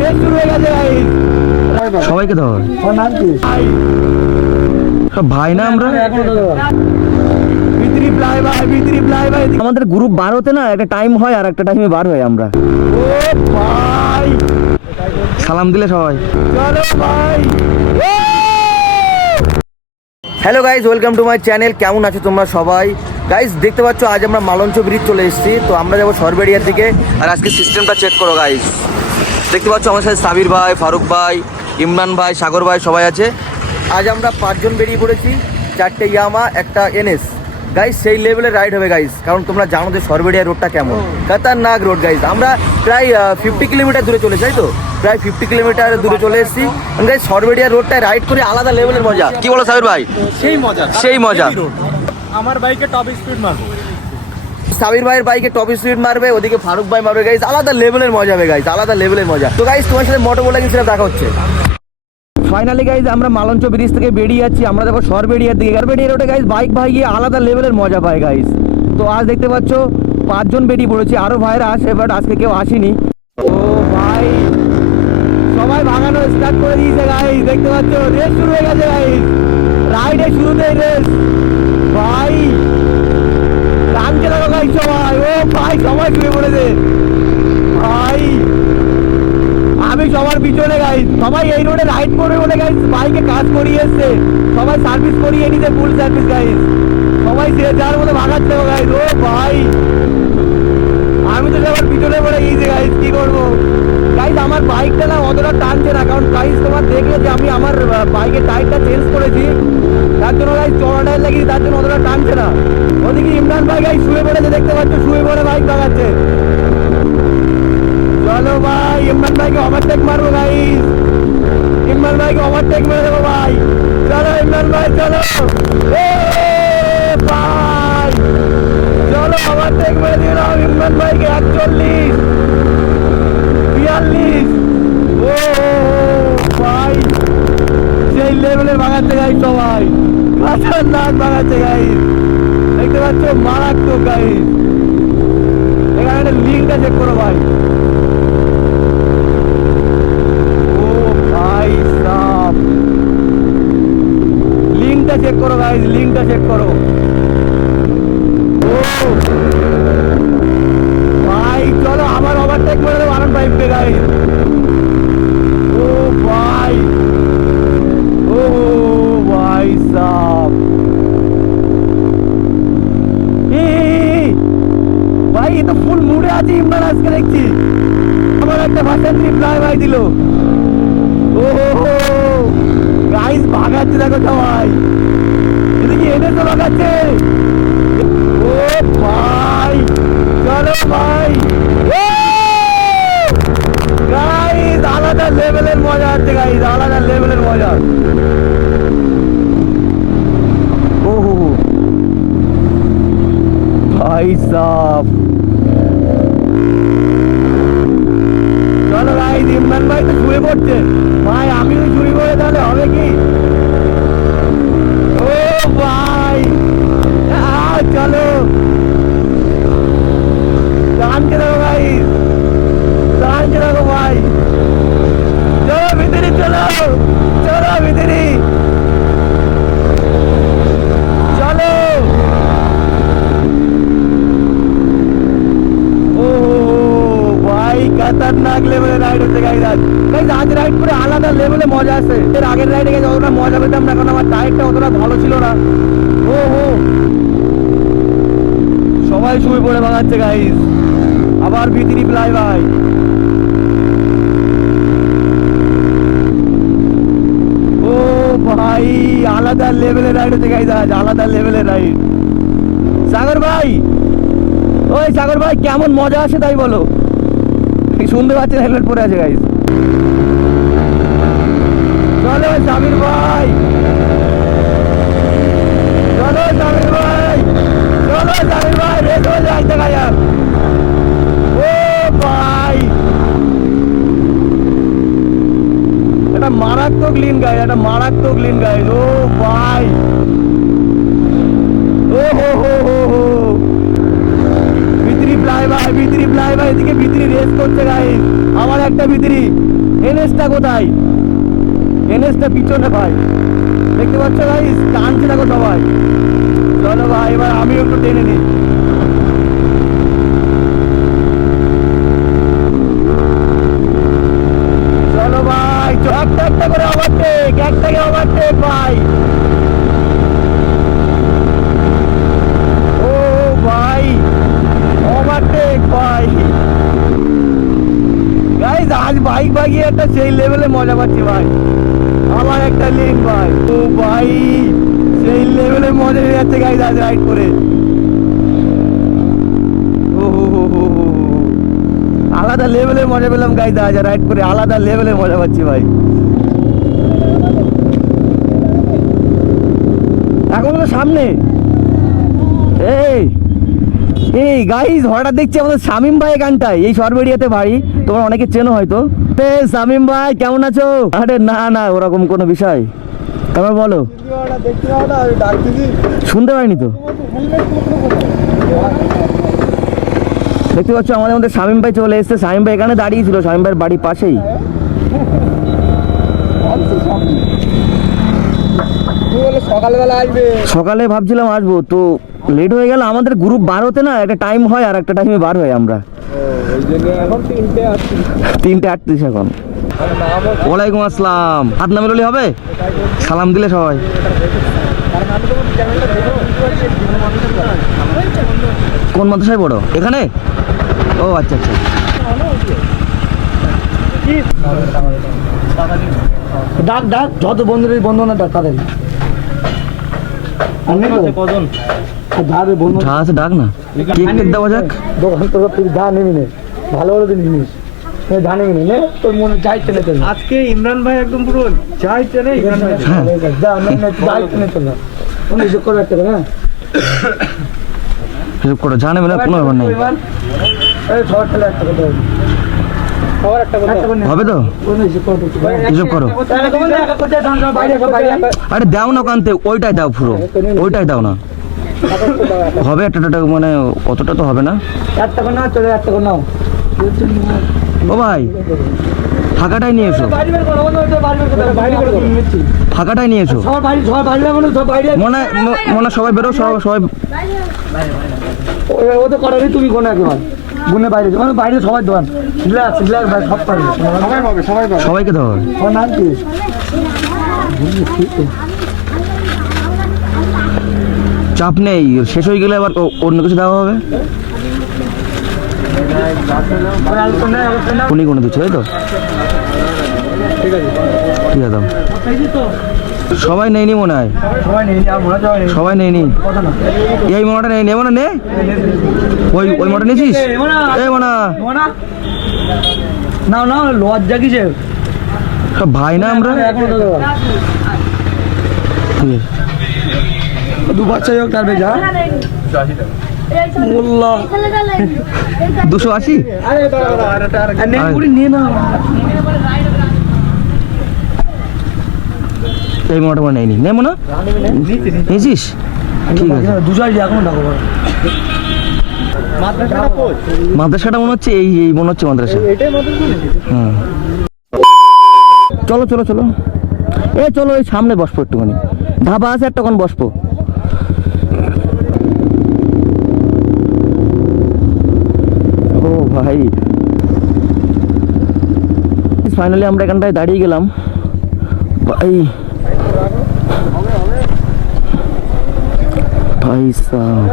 Race শুরু হয়ে গেছে গাইস। সবাইকে ধর নাম কি সব ভাই না আমরা। ভিতরি প্লাই ভাই আমাদের গ্রুপ বার হতে না একটা টাইম হয় আর একটা টাইমে বার হয় আমরা। ও ভাই সালাম দিলে সবাই। চলো ভাই। Hello guys, welcome to my channel. কেমন আছো তোমরা সবাই? গাইজ দেখতে পাচ্ছ আজ আমরা মালঞ্চ ব্রিজ চলে এসেছি। তো আমরা যাবো সরবেরিয়ার দিকে। আর আজকে সিস্টেমটা চেক করো গাইজ। দেখতে পাচ্ছ আমার সাথে সাবির ভাই, ফারুক ভাই, ইমরান ভাই, সাগর ভাই সবাই আছে। আজ আমরা 5 জন বেরিয়ে পড়েছি, 4টে ইয়ামা, একটা এনএস। গাইজ সেই লেভেলের রাইড হবে গাইজ, কারণ তোমরা জানো যে সরবেরিয়া রোডটা কেমন খতরনাক রোড গাইজ। আমরা প্রায় 50 কিলোমিটার দূরে চলে যাই, তো প্রায় 50 কিলোমিটার দূরে চলে এসেছি। গাইজ সরবেরিয়া রোডটায় রাইড করে আলাদা লেভেলের মজা। কি বলো সাবির ভাই? সেই মজা। আমার বাইকে টপ স্পিড মারবো, সাবির ভাইয়ের বাইকে টপ স্পিড মারবে, ওদিকে ফারুক ভাই মারবে গাইজ। আলাদা লেভেলের মজা হবে গাইজ, আলাদা লেভেলের মজা। তো গাইজ তোমার সাথে মোটো বলে কিছু দেখা হচ্ছে। ফাইনালি গাইজ আমরা মালঞ্চ ব্রিজ থেকে বেরিয়ে যাচ্ছি। আমরা যাবো সরবেরিয়ার দিকে। সরবেরিয়া রোডে গাইজ বাইক ভাই গিয়ে আলাদা লেভেলের মজা পায় গাইজ। তো আজ দেখতে পাচ্ছ 5 জন বেরিয়ে পড়েছি, আরো ভাইরা আসে, বাট আজকে কেউ আসেনি। ও ভাই সবাই ভাগানো স্টার্ট করে দিয়েছে গাইজ। দেখতে পাচ্ছ রেস শুরু হয়ে গেছে গাইজ। রাইডের শুরুতেই রেস ভাই। টানছে দেখো গাইজ সবাই। ও ভাই সবাই শুয়ে পড়েছে ভাই। আমি সবার পিছনে গাইজ। সবাই এই রোডে রাইড করবে বলে গাইজ বাইকে কাজ করিয়ে এসছে। সবাই সার্ভিস করিয়ে নিতে, ফুল সার্ভিস গাইজ। সবাই যে যার মধ্যে ভাগাচ্ছে গাইজ। ও ভাই আমি তো সবার পিছনে পড়ে গিয়েছি গাইজ, কি করবো গাইজ। আমার বাইকটা না অতটা টানছে না, কারণ গাইজ তোমার দেখলে যে আমি আমার বাইকের টায়ারটা চেঞ্জ করেছি, তার জন্য গাইজ চড়া টায়ার লাগিয়ে, তার জন্য অতটা টানছে না। ওদিকে ইমরান ভাই গাইজ শুয়ে পড়েছে, দেখতে পাচ্ছ শুয়ে পড়ে বাইক ভাগাচ্ছে। চলো ভাই ইমরান ভাইকে ওভারটেক মারবো গাইস। ইমরান ভাইকে ওভারটেক মেরে দেবো ভাই। চলো ইমরান ভাই চলো। এ ভাই চলো ওভারটেক মেরে দিলাম ইমরান ভাইকে। 41, 42। ও ভাই সেই লেভেলে ভাগাচ্ছে গাইস সবাই। খতরনাক ভাগাচ্ছে গাইস, দেখতে পাচ্ছ মারাত্মক গাইস। এখানে একটা লিঙ্কটা চেক করো ভাই। লিঙ্কটা চেক করো গাইজ, লিঙ্কটা চেক করো। ও ভাই চলো আবার ওভারটেক করে দেবো আনন্দ ভাইকে গাইজ। ও ভাই, ও ভাই সাব ভাই, এ তো ফুল মুডে আছে ইমরান আজকে দেখছি। আমার একটা ভাষা রিপ্লাই ভাই দিল। ও গাইস ভাগাচ্ছে দেখো সবাই। এদিকে এনে তো ভাগাচ্ছে। ও ভাই চলো ভাই। গাইস আলাদা লেভেলের মজা আছে গাইস, আলাদা লেভেলের মজা। ও ভাই সাব চলো গাইস। ইমরান ভাই তো শুয়ে পড়ছে ভাই, আমিও শুয়ে পড়ে তাহলে হবে কি? ও ভাই চলো টানছে দেখো গাইস, টানছে দেখো ভাই। চলো ভিতরে চলো, চলো ভিতরে চলো। ও ভাই খতরনাক লেভেলের রাইড হচ্ছে গাইস আজ। গাইস আজ রাইড করে আলাদা লেভেলে মজা আছে। এর আগের রাইডে গেছে অতটা মজা পেতাম না, কারণ আমার টায়ারটা অতটা ভালো ছিল না। ও সবাই শুয়ে পড়ে ভাগাচ্ছে গাইস। আবার ভিতরি প্লাই ভাই। ও ভাই আলাদা লেভেলের রাইড হচ্ছে গাইস আজ, আলাদা লেভেলের রাইড। সাগর ভাই, ওই সাগর ভাই কেমন মজা আসে তাই বলো। শুনতে পাচ্ছেন হেলমেট পরে আছে গাইস। চলো সাবির ভাই, চলো সাবির ভাই, চলো সাবির ভাই, রেস হয়ে যায় দেখা যাক। ও ভাই এটা মারাত্মক লিন গাইস, এটা মারাত্মক লিন গাইস। ও ভাই ও হো ভিতরি প্লাই ভাই, ভিতরি প্লাই ভাই। এদিকে ভিতরি রেস করছে গাইস। আমার একটা ভিতরি এনএসটা কোথায়? এনএসটা পিছনে ভাই, দেখতে পাচ্ছ ভাই, টানছে দেখো সবাই। চলো ভাই এবার আমি একটু টেনে নিই। চলো ভাই, একটা একটা করে ওভারটেক, একটাকে ওভারটেক ভাই। ও ভাই, ওভারটেক ভাই। গাইস আজ বাইক বাগিয়ে একটা সেই লেভেলে মজা পাচ্ছি ভাই। আমার একটা লিঙ্ক ভাই, ও ভাই সেই লেভেলে মজা হয়ে যাচ্ছে গাইস আজ রাইড করে। ও আলাদা লেভেলে মজা পেলাম গাইস আজ রাইড করে, আলাদা লেভেলে মজা পাচ্ছি ভাই। এখন তো সামনে এই এই গাইস হঠাৎ দেখছি আমাদের শামিম ভাই গানটায়, এই সরবেরিয়াতে বাড়ি, তোমরা অনেকে চেনো হয়তো। শামিম ভাই কেমন আছো? আরে না না ওরকম কোনো বিষয়, তারপর বলো। শুনতে পাইনি তো। দেখতে পাচ্ছ আমাদের মধ্যে শামিম ভাই চলে এসছে। শামিম ভাই এখানে দাঁড়িয়ে ছিল, শামিম ভাইয়ের বাড়ির পাশেই। সকালবেলা আসবে। সকালে ভাবছিলাম আসবো, তো লেট হয়ে গেল। আমাদের গ্রুপ বার হতে না একটা টাইম হয়, আর একটা টাইমে বার হয় আমরা। এখন 3:38 এখন। ওয়ালাইকুম আসসালাম। হাত না মেললে হবে? সালাম দিলে সবাই। কোন মাদ্রাসায় পড়ো? এখানে? ও আচ্ছা আচ্ছা। ডাক ডাক যত বন্ধুদের বন্ধু না ডাক তাদের। কজন যা আছে ডাক না। কেক টেক দেওয়া যাক। দোকান তো তুই ধা নেবি নে, ভালো ভালো জিনিস ধা নেবি নে, তোর মনে যাই টেনে চল। আজকে ইমরান ভাই একদম পুরো যাই টেনে ইমরান ভাই যা না যাই টেনে চল। তুমি যোগ করে রাখতে না, হিসাব করো, জানে বলে কোনো ব্যাপার নেই। এই ছড় ঠেলে একটা কথা সবার একটা কথা হবে তো? হিসাব করো। আরে দাও না কানতে, ওইটাই দাও, পুরো ওইটাই দাও না। হবে একটা মানে অতটা তো হবে না। একটা করে নাও, চলে একটা করে নাও। ও ভাই ফাঁকাটাই নিয়ে এসো, ফাঁকাটাই নিয়ে এসো। মনে মনে সবাই বেরো, সবাই ও তো করারই তুমি কোন একেবারে গুনে বাইরে মানে বাইরে সবাই দোকান রিল্যাক্স রিল্যাক্স ভাই, সব পারবে, সবাই পাবে, সবাই পাবে। সবাইকে দাও। ওর নাম কি? চাপ নেই, শেষ হয়ে গেলে আবার অন্য কিছু দেওয়া হবে। উনি কোনো দিচ্ছে তাই তো? ঠিক আছে ঠিক আছে দাও। সবাই নেয়নি মনে হয়, সবাই নেই আর মনে হয় সবাই নেয়নি। কথা না, এই মনাটা নেই, মনে নে। ওই মটা নিয়েছিস? এই মনা না না লজ্জা কিসে? সব ভাই না আমরা। এখনো তো ঠিক আছে। দু বাচ্চা হোক তার বেজা 280। নিয়ে না এই মনাটা মনে নেয়নি, নে মনা নিয়েছিস? ঠিক আছে। দুশো এখনো ডাকো মাদ্রাসাটা মনে হচ্ছে এই এই মনে হচ্ছে মাদ্রাসা। হ্যাঁ চলো চলো চলো, চলো এই সামনে বসবো, একটুখানি ধাবা আছে একটা, কোন বসবো। ও ভাই ফাইনালি আমরা এখানটায় দাঁড়িয়ে গেলাম ভাই। ভাই সাহেব